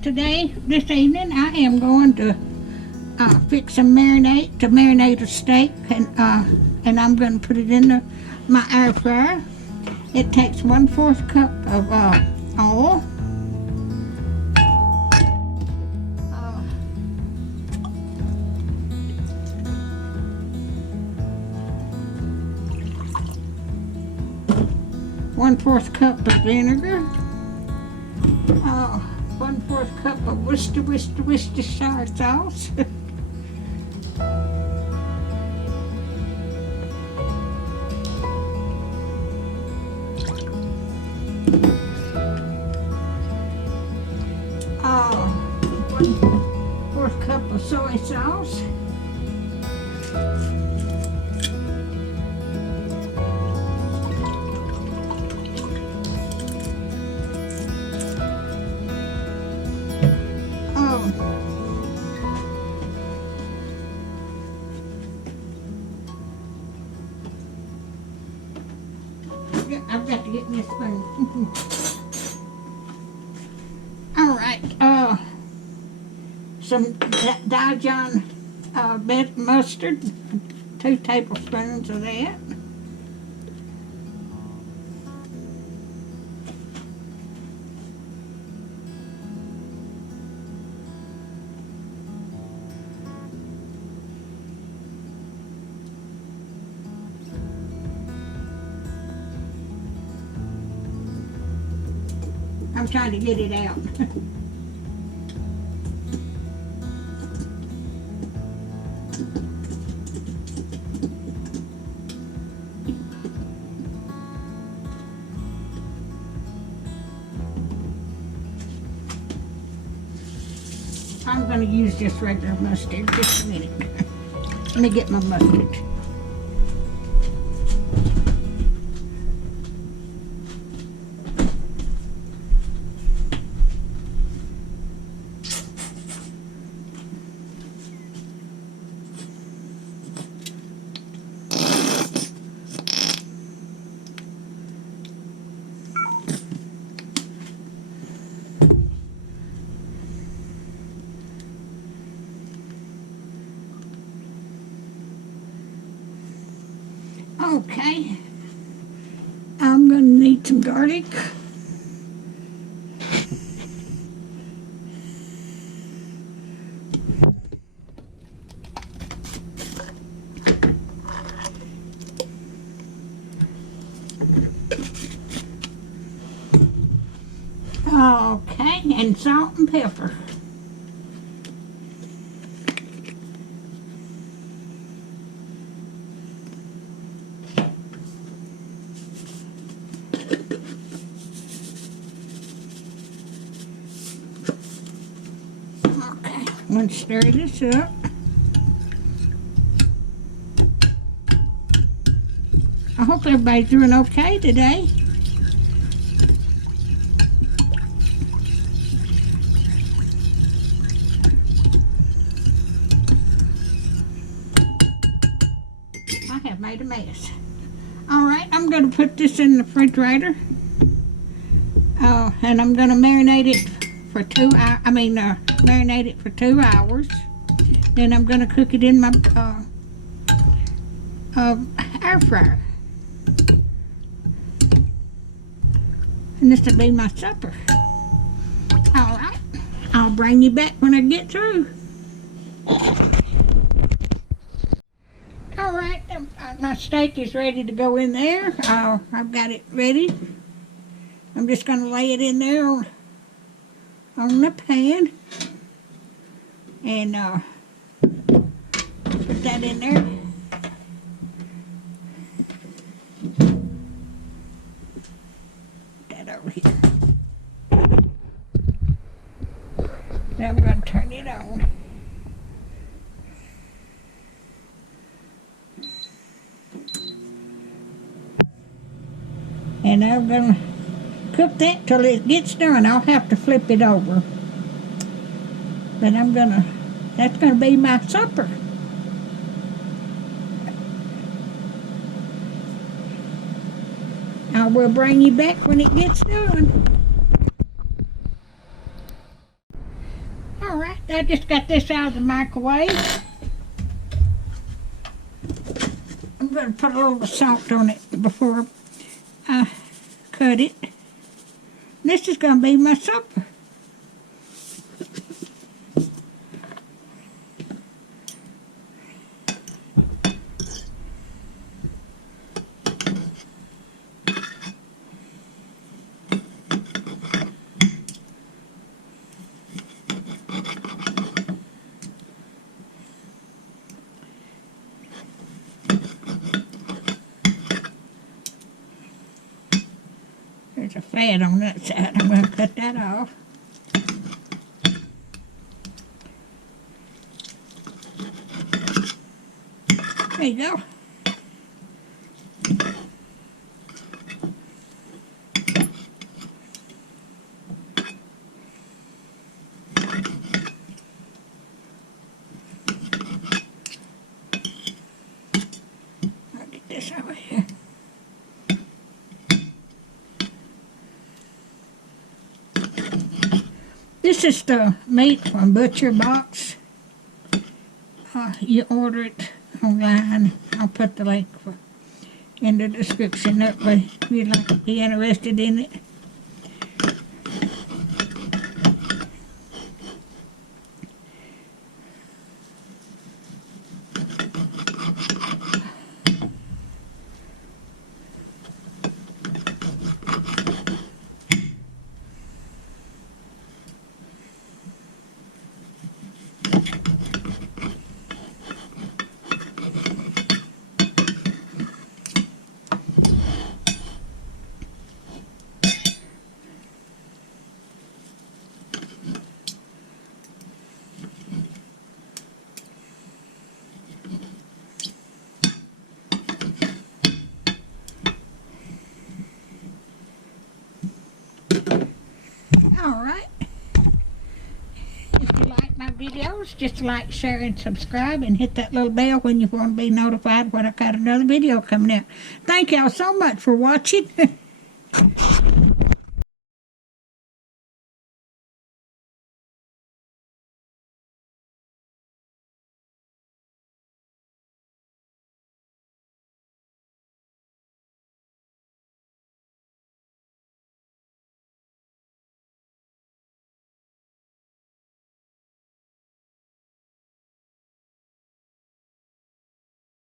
Today, this evening, I am going to fix some marinade to marinate a steak, and I'm going to put it in my air fryer. It takes 1/4 cup of oil. One-fourth cup of vinegar. 1/4 cup of Worcestershire sauce. One-fourth cup of soy sauce. I've got to get this spoon. All right, some Dijon mustard, 2 tablespoons of that. I'm trying to get it out. I'm going to use just regular mustard. Just a minute. Let me get my mustard. Okay, I'm going to need some garlic. Okay, and salt and pepper. I'm going to stir this up. I hope everybody's doing okay today. I have made a mess. Alright, I'm going to put this in the refrigerator. And I'm going to marinate it for 2 hours. Marinate it for 2 hours. Then I'm going to cook it in my air fryer. And this will be my supper. Alright, I'll bring you back when I get through. Alright, my steak is ready to go in there. I've got it ready. I'm just going to lay it in there on the pan. And put that in there. Put that over here. Now we're going to turn it on. And I'm going to cook that till it gets done. I'll have to flip it over. But that's gonna be my supper. I will bring you back when it gets done. I just got this out of the microwave. I'm going to put a little salt on it before I cut it. This is going to be my supper. There's a fat on that side. I'm going to cut that off. There you go. I'll get this over here. This is the meat from Butcher Box. You order it online. I'll put the link in the description. That way, if you'd like to be interested in it. Alright. If you like my videos, just like, share, and subscribe, and hit that little bell when you want to be notified when I got another video coming out. Thank y'all so much for watching.